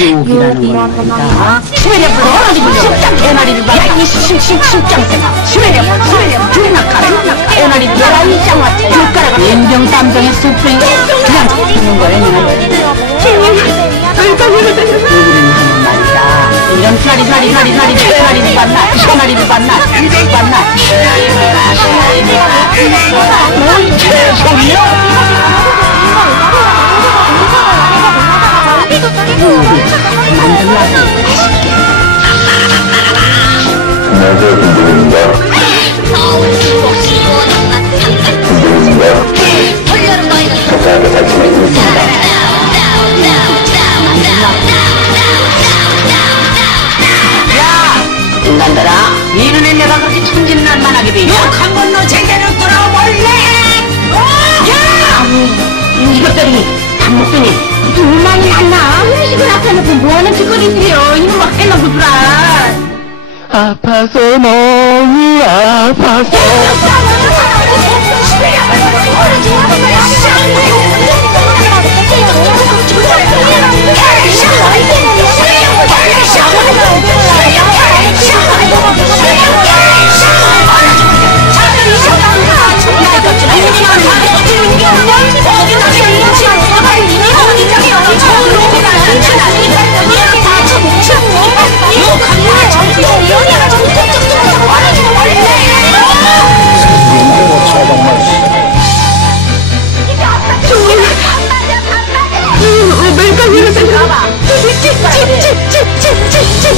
유혹이라는 겁니다. 수혜력 떨어지고 심장 대마리를 봐. 야이 심심심장대가 수혜력 수혜력 중락하라. 대마리 열한 장 왔지. 손가락 인병 삼정의 수프링 그냥 죽는 거예요. 이런 사리 사리 사리 사리 사리를 만나 사리를 만나 만나. 인간들아, 이 눈에 내가 그렇게 천진난만하게 비 욕한 건너 제대로 돌아올래! 야! 이것들이 밥 먹더니 불만이 났나? 음식을 앞에 놓고 뭐하는 짓거리세요? 이놈 막 해놓고들아 아파서 너무 아파서 你们等着吧进进进进进进进进